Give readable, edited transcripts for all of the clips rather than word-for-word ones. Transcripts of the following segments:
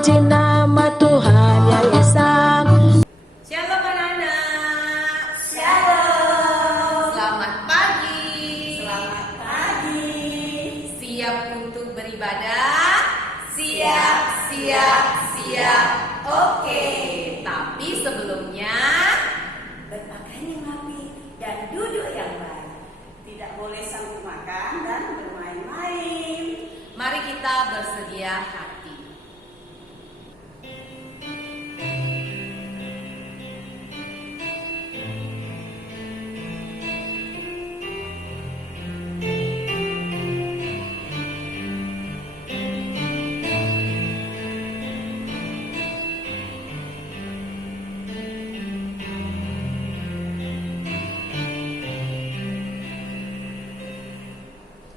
memuji nama Tuhan yang Esa. Shalom anak-anak. Shalom. Selamat pagi. Selamat pagi. Siap untuk beribadah? Siap, siap, siap. Oke. Tapi sebelumnya berpakaian yang rapi dan duduk yang baik. Tidak boleh sambil makan dan bermain-main. mari kita bersedia hati.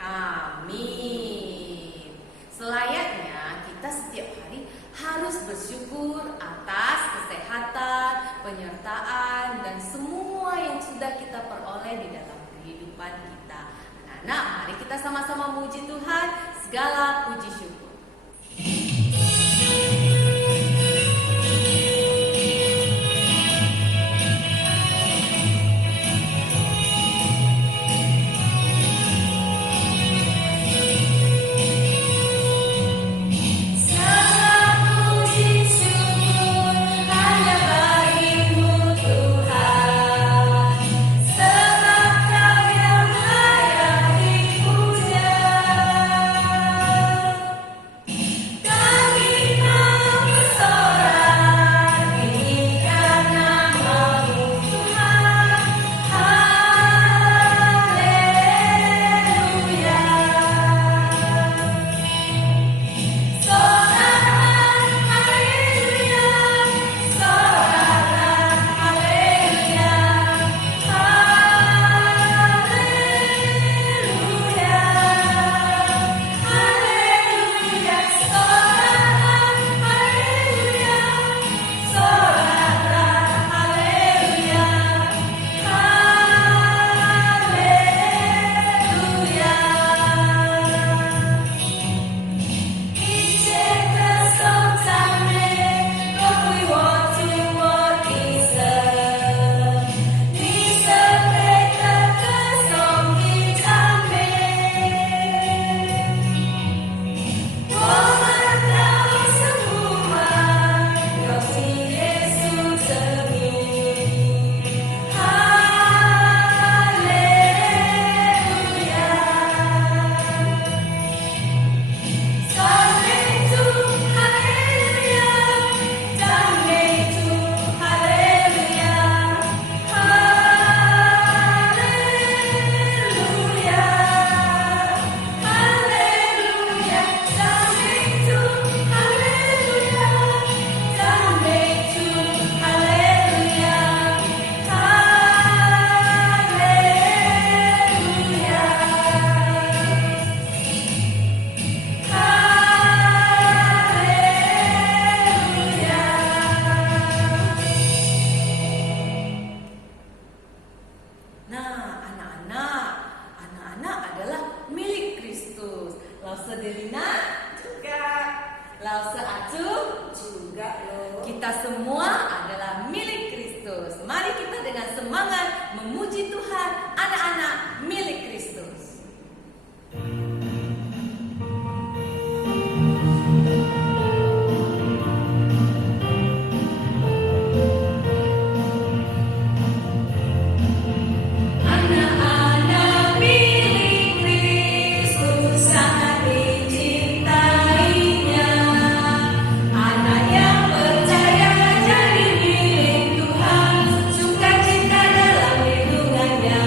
Amin. Selayaknya kita setiap hari harus bersyukur atas kesehatan, penyertaan, dan semua yang sudah kita peroleh di dalam kehidupan kita. Anak-anak, mari kita sama-sama muji Tuhan, segala puji syukur. Nah, anak-anak adalah milik Kristus. Lause Delina Juga, Lause Atu juga loh. kita semua adalah milik Kristus. Mari kita dengan semangat memuji Tuhan, anak-anak milik Kristus. Anak-anak milik Kristus sangat dicintainya. Anak yang percaya jadi milik Tuhan, sukacita dalam lindungannya.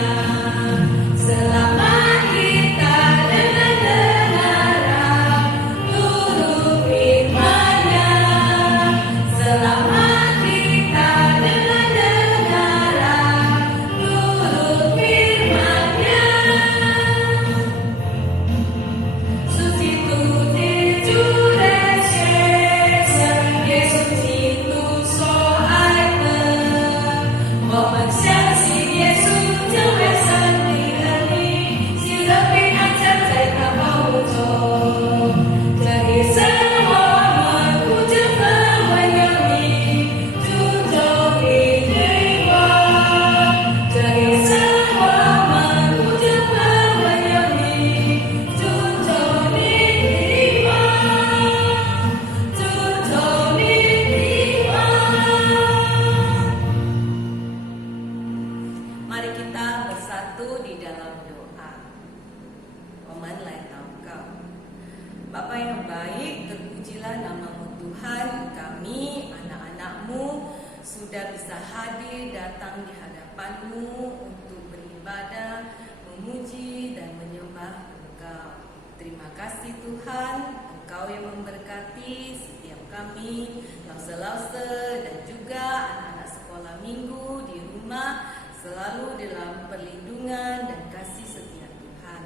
yang baik, terpujilah nama-Mu Tuhan. Kami, anak-anak-Mu, sudah bisa hadir datang di hadapan-Mu untuk beribadah, memuji dan menyembah Engkau. Terima kasih Tuhan, Engkau yang memberkati setiap kami, lause-lause dan juga anak-anak sekolah minggu di rumah, selalu dalam perlindungan dan kasih setia Tuhan.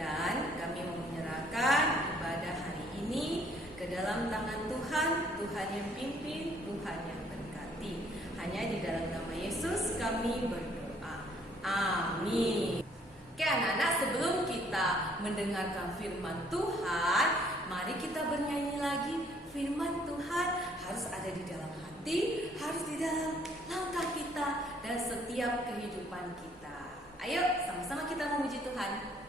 Dan kami mau menyerahkan ibadah hari ini ke dalam tangan Tuhan, Tuhan yang pimpin, Tuhan yang berkati. Hanya di dalam nama Yesus kami berdoa. Amin. Oke anak-anak, sebelum kita mendengarkan firman Tuhan, mari kita bernyanyi lagi. Firman Tuhan harus ada di dalam hati, harus di dalam langkah kita dan setiap kehidupan kita. Ayo sama-sama kita memuji Tuhan.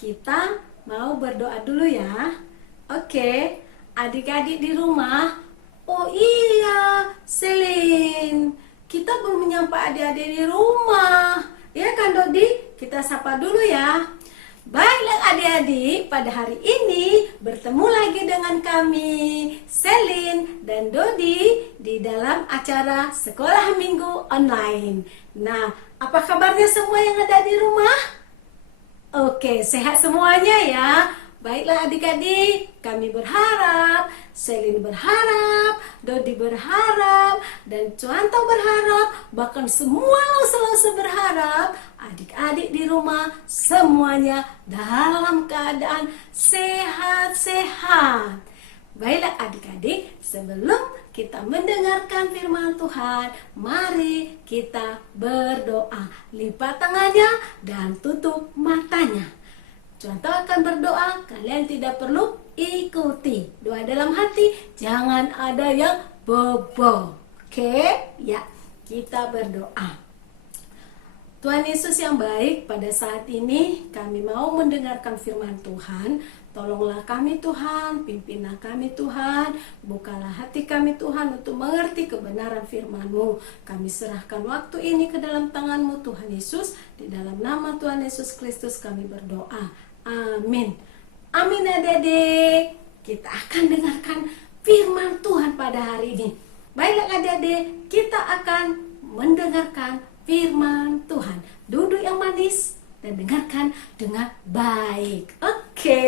Kita mau berdoa dulu ya. Oke, adik-adik di rumah. Oh iya, Selin, kita belum menyapa adik-adik di rumah. Ya kan Dodi? Kita sapa dulu ya. Baiklah adik-adik, pada hari ini bertemu lagi dengan kami, Selin dan Dodi, di dalam acara Sekolah Minggu Online. Nah, apa kabarnya semua yang ada di rumah? Oke, sehat semuanya ya. Baiklah adik-adik, kami berharap, Selin berharap, Dodi berharap, dan Cuanto berharap, bahkan semua lause-lause berharap, adik-adik di rumah semuanya dalam keadaan sehat-sehat. Baiklah adik-adik, sebelum kita mendengarkan firman Tuhan, mari kita berdoa. Lipat tangannya dan tutup matanya. Contoh akan berdoa, kalian tidak perlu ikuti. Doa dalam hati, jangan ada yang bobo. Oke? Ya, kita berdoa. Tuhan Yesus yang baik, pada saat ini kami mau mendengarkan firman Tuhan. Tolonglah kami Tuhan, pimpinlah kami Tuhan, bukalah hati kami Tuhan untuk mengerti kebenaran firman-Mu. Kami serahkan waktu ini ke dalam tangan-Mu Tuhan Yesus. Di dalam nama Tuhan Yesus Kristus kami berdoa. Amin. Amin adik-adik. Kita akan dengarkan firman Tuhan pada hari ini. Baiklah adik-adik, kita akan mendengarkan firman Tuhan. Duduk yang manis dan dengarkan dengan baik. Oke.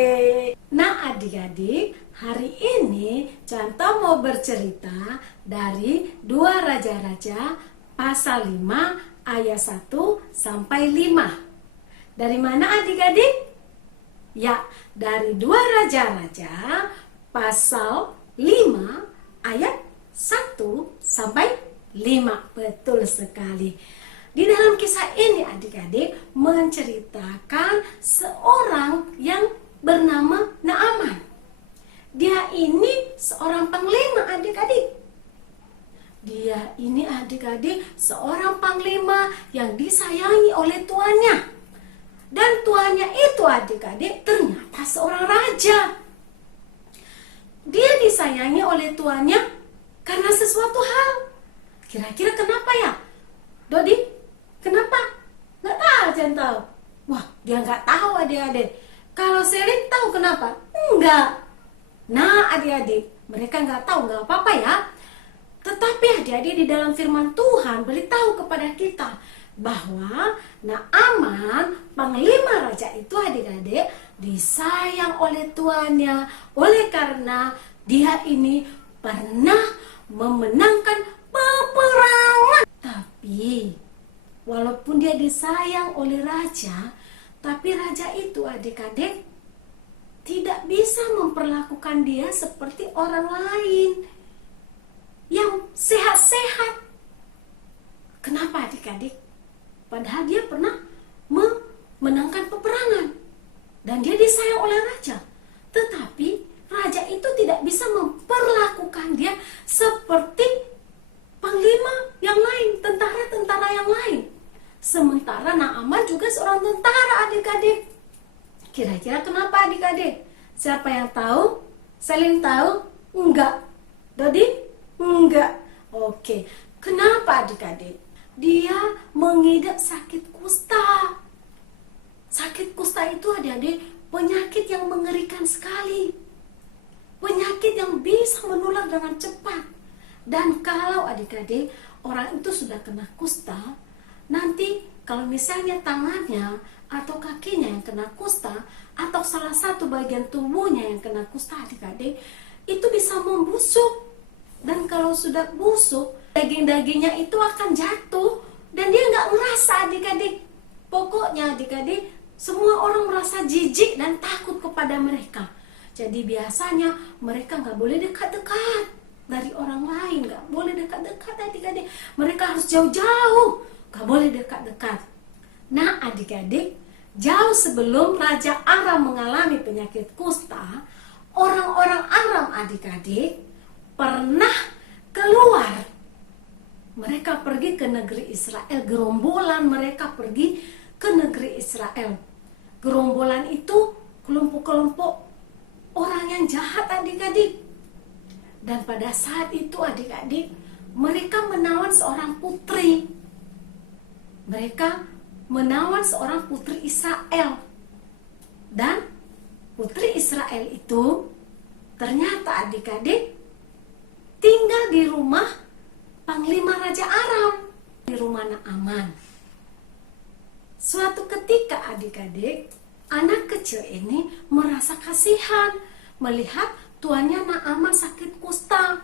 Nah adik-adik, hari ini contoh mau bercerita dari 2 Raja-Raja pasal 5 ayat 1 sampai 5. Dari mana adik-adik? Ya, dari 2 Raja-Raja pasal 5 ayat 1 sampai 5. Betul sekali. Di dalam kisah ini adik-adik menceritakan seorang yang bernama Naaman. Dia ini seorang panglima adik-adik. Dia ini adik-adik seorang panglima yang disayangi oleh tuannya. Dan tuannya itu adik-adik ternyata seorang raja. Dia disayangi oleh tuannya karena sesuatu hal. Kira-kira kenapa ya? Dodi, kenapa? Nggak tahu, Jen tahu. Wah, dia nggak tahu adik-adik. Kalau Selin tahu kenapa? Enggak. Nah adik-adik, mereka nggak tahu, nggak apa-apa ya. Tetapi adik-adik, di dalam firman Tuhan beritahu kepada kita bahwa Naaman, panglima raja itu adik-adik, disayang oleh tuannya oleh karena dia ini pernah memenangkan peperangan. Tapi walaupun dia disayang oleh raja, tapi raja itu adik-adik tidak bisa memperlakukan dia seperti orang lain yang sehat-sehat. Kenapa adik-adik? Padahal dia pernah memenangkan peperangan dan dia disayang oleh raja. Tetapi raja itu tidak bisa memperlakukan dia seperti panglima yang lain, tentara-tentara yang lain. Sementara Naaman juga seorang tentara adik-adik. Kira-kira kenapa adik-adik? Siapa yang tahu? Selin tahu? Enggak. Dodi? Enggak. Oke. Kenapa adik-adik? Dia mengidap sakit kusta. Sakit kusta itu adik-adik penyakit yang mengerikan sekali. Penyakit yang bisa menular dengan cepat. Dan kalau adik-adik orang itu sudah kena kusta, nanti kalau misalnya tangannya atau kakinya yang kena kusta, atau salah satu bagian tubuhnya yang kena kusta adik-adik, itu bisa membusuk. Dan kalau sudah busuk, daging-dagingnya itu akan jatuh dan dia nggak ngerasa adik-adik. Pokoknya adik-adik, semua orang merasa jijik dan takut kepada mereka. Jadi biasanya mereka nggak boleh dekat-dekat dari orang lain, nggak boleh dekat-dekat adik-adik. Mereka harus jauh-jauh, nggak boleh dekat-dekat. Nah adik-adik, jauh sebelum Raja Aram mengalami penyakit kusta, orang-orang Aram adik-adik pernah keluar. Mereka pergi ke negeri Israel. Gerombolan mereka pergi ke negeri Israel. Gerombolan itu kelompok-kelompok orang yang jahat adik-adik. Dan pada saat itu adik-adik, mereka menawan seorang putri. Mereka menawan seorang putri Israel. Dan putri Israel itu ternyata adik-adik tinggal di rumah panglima Raja Aram, di rumah Naaman. Suatu ketika adik-adik, anak kecil ini merasa kasihan melihat tuannya Naaman sakit kusta.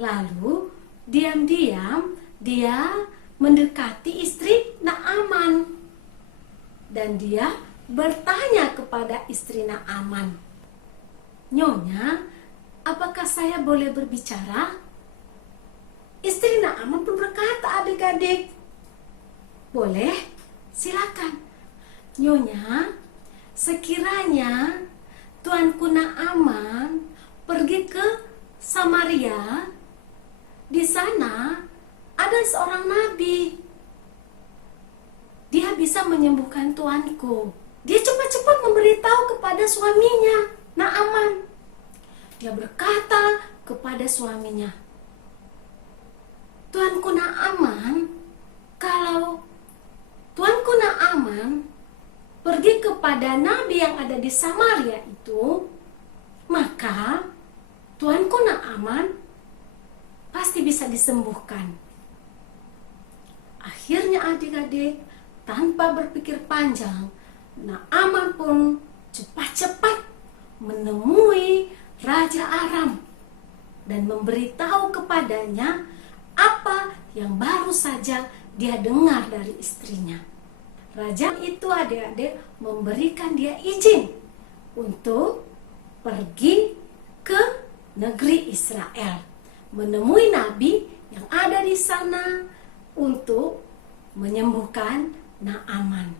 Lalu diam-diam dia mendekati istri Naaman. Dan dia bertanya kepada istri Naaman, "Nyonya, apakah saya boleh berbicara?" Istri Naaman pun berkata adik-adik, "Boleh, silakan." "Nyonya, sekiranya tuanku Naaman pergi ke Samaria, di sana ada seorang nabi. Dia bisa menyembuhkan tuanku." Dia cepat-cepat memberitahu kepada suaminya, Naaman. Dia berkata kepada suaminya, "Tuanku Naaman, kalau tuanku Naaman pergi kepada nabi yang ada di Samaria itu, maka tuanku Naaman pasti bisa disembuhkan." Akhirnya adik-adik, tanpa berpikir panjang, Naaman pun cepat-cepat menemui Raja Aram dan memberitahu kepadanya apa yang baru saja dia dengar dari istrinya. Raja itu adik-adik memberikan dia izin untuk pergi ke negeri Israel, menemui nabi yang ada di sana untuk menyembuhkan Naaman.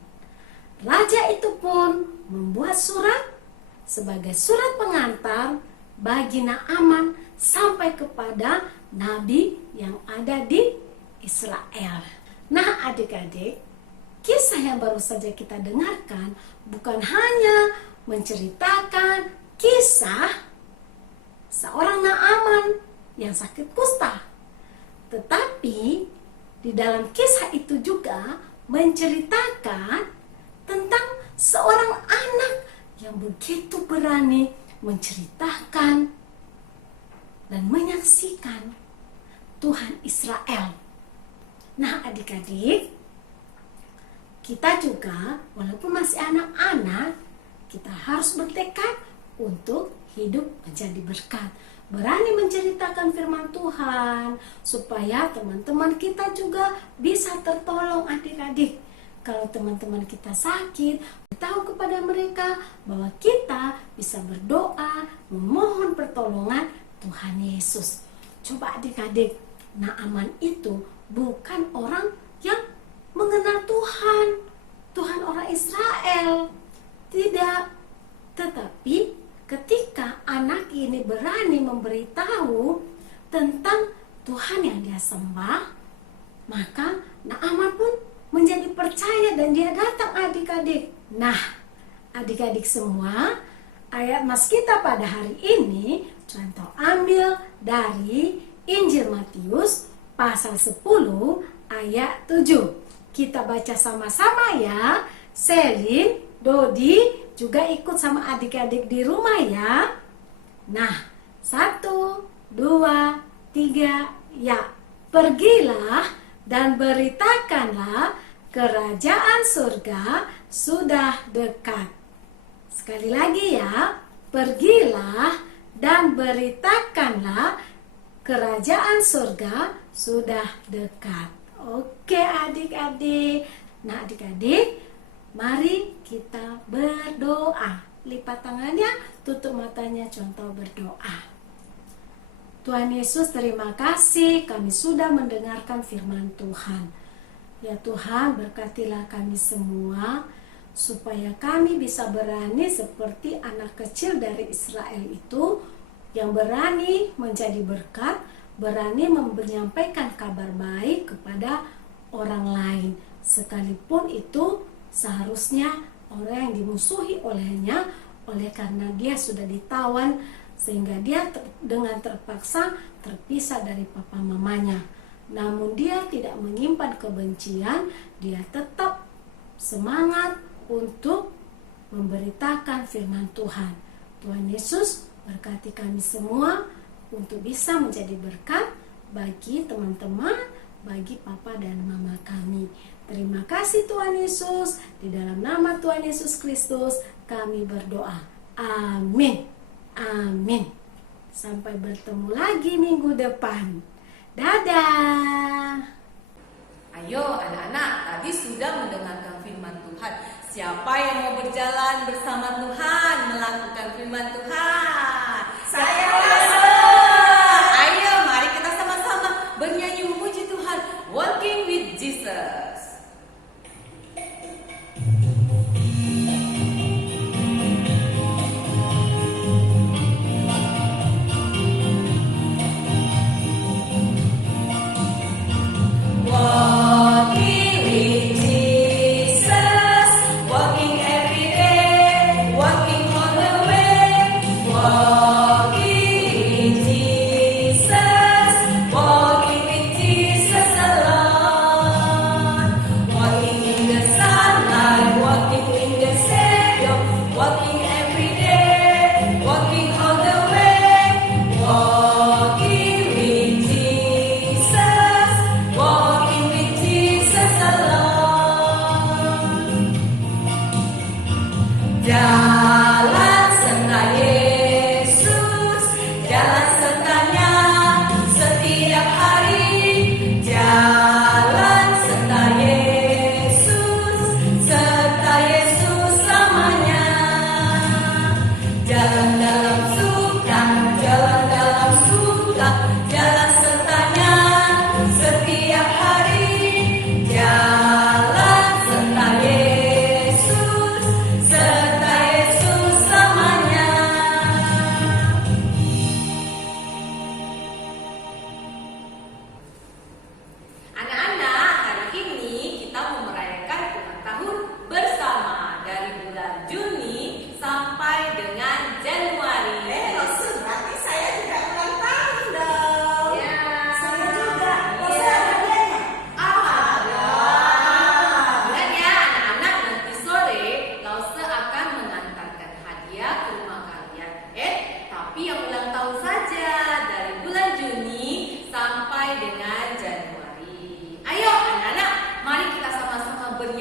Raja itu pun membuat surat sebagai surat pengantar bagi Naaman sampai kepada nabi yang ada di Israel. Nah adik-adik, kisah yang baru saja kita dengarkan bukan hanya menceritakan kisah seorang Naaman yang sakit kusta, tetapi di dalam kisah itu juga menceritakan tentang seorang anak yang begitu berani menceritakan dan menyaksikan Tuhan Israel. Nah adik-adik, kita juga walaupun masih anak-anak, kita harus bertekad untuk hidup menjadi berkat. Berani menceritakan firman Tuhan supaya teman-teman kita juga bisa tertolong adik-adik. Kalau teman-teman kita sakit, beritahu kepada mereka bahwa kita bisa berdoa, memohon pertolongan Tuhan Yesus. Coba adik-adik, Naaman itu bukan orang yang mengenal Tuhan, Tuhan orang Israel. Tidak, tetapi ketika anak ini berani memberitahu tentang Tuhan yang dia sembah, maka Naaman pun menjadi percaya dan dia datang adik-adik. Nah, adik-adik semua, ayat mas kita pada hari ini contoh ambil dari Injil Matius pasal 10 ayat 7. Kita baca sama-sama ya. Selin, Dodi juga ikut sama adik-adik di rumah ya. Nah, 1, 2, 3, ya. Pergilah dan beritakanlah kerajaan surga sudah dekat. Sekali lagi ya. Pergilah dan beritakanlah kerajaan surga sudah dekat. Oke adik-adik. Nah adik-adik, mari kita berdoa. Lipat tangannya, tutup matanya, contoh berdoa. Tuhan Yesus, terima kasih kami sudah mendengarkan firman Tuhan. Ya Tuhan, berkatilah kami semua supaya kami bisa berani seperti anak kecil dari Israel itu, yang berani menjadi berkat, berani menyampaikan kabar baik kepada orang lain, sekalipun itu seharusnya orang yang dimusuhi olehnya, oleh karena dia sudah ditawan sehingga dia dengan terpaksa terpisah dari papa mamanya. Namun dia tidak menyimpan kebencian, dia tetap semangat untuk memberitakan firman Tuhan. Tuhan Yesus berkati kami semua untuk bisa menjadi berkat bagi teman-teman, bagi papa dan mama kami. Terima kasih Tuhan Yesus. Di dalam nama Tuhan Yesus Kristus kami berdoa. Amin. Amin. Sampai bertemu lagi minggu depan. Dadah. Ayo anak-anak, tadi sudah mendengarkan firman Tuhan. Siapa yang mau berjalan bersama Tuhan, melakukan firman Tuhan? Saya Ayo, mari kita sama-sama bernyanyi memuji Tuhan. Walking with Jesus. Walking with Jesus, walking every day, walking all the way.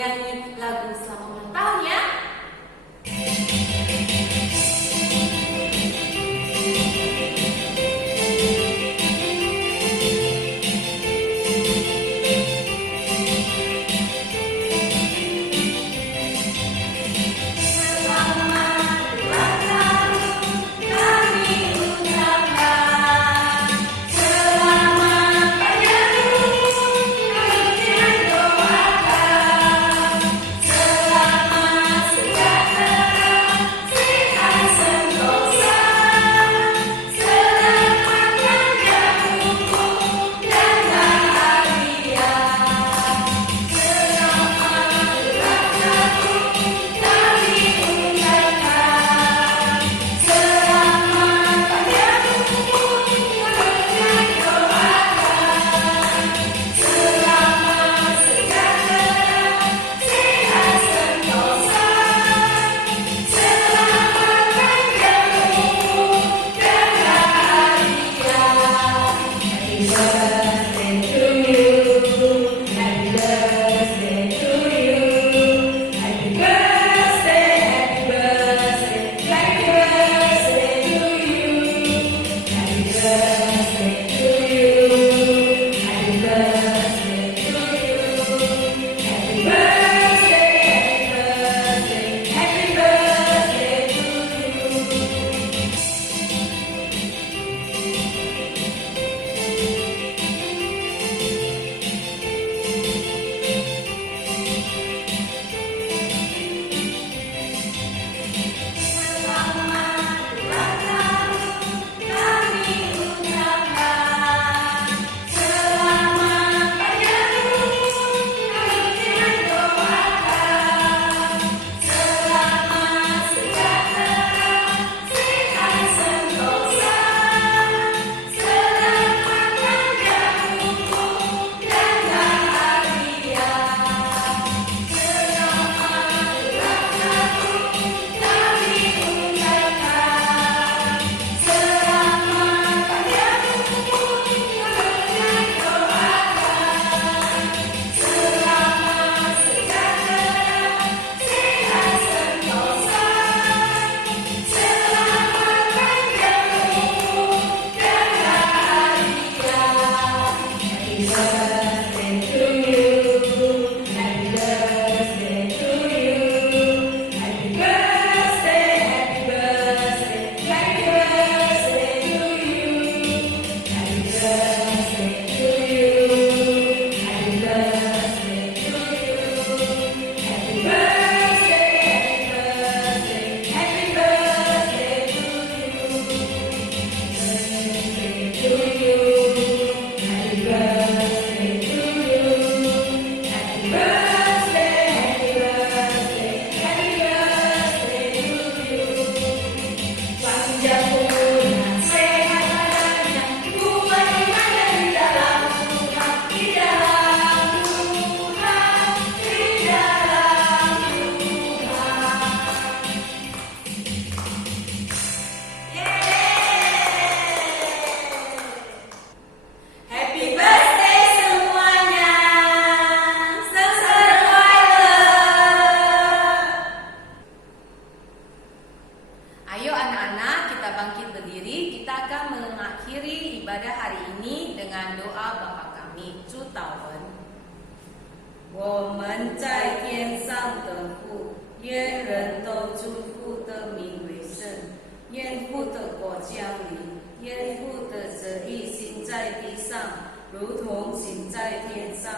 bernyanyi lagu selamat ulang tahun ya. Ayo anak-anak, kita bangkit berdiri. Kita akan mengakhiri ibadah hari ini dengan doa Bapa kami, Chu Taowen. 我们在天上的父，愿人都尊父的名为圣，愿父的国降临，愿父的旨意行在地上，如同行在天上。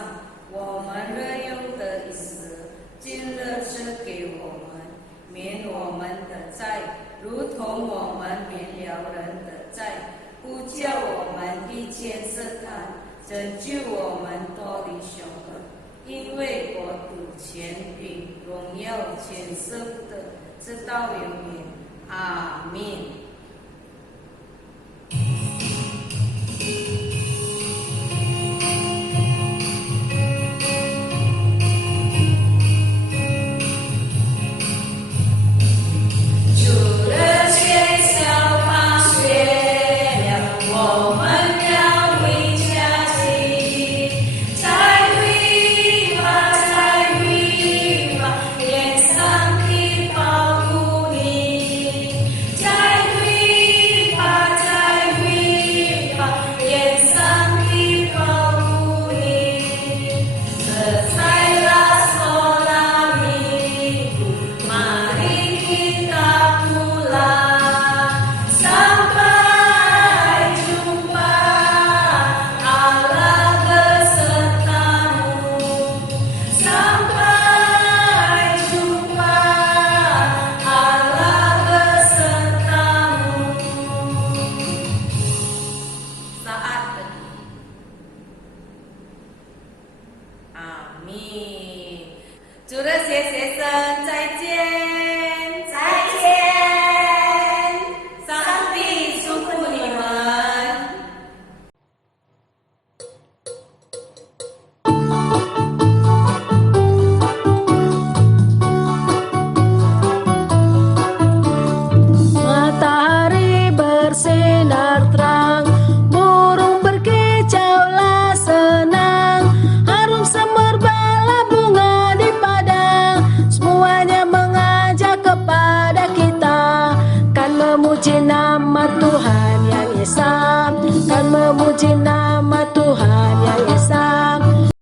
我们日用的饮食，今日赐给我们，免我们的债。 如同我们免了人的债，不叫我们遇见试探，拯救我们脱离凶恶。因为国度、权柄、荣耀、全是的，直到永远。阿们。祝热些学生再见，再见。上帝祝福你们。Matahari bersinar terang, burung berkicaulah senang, harum semerbaklah bunga di padang, semuanya mengajak kepada kita, kan memuji nama Tuhan yang Esa, kan memuji nama Tuhan yang Esa.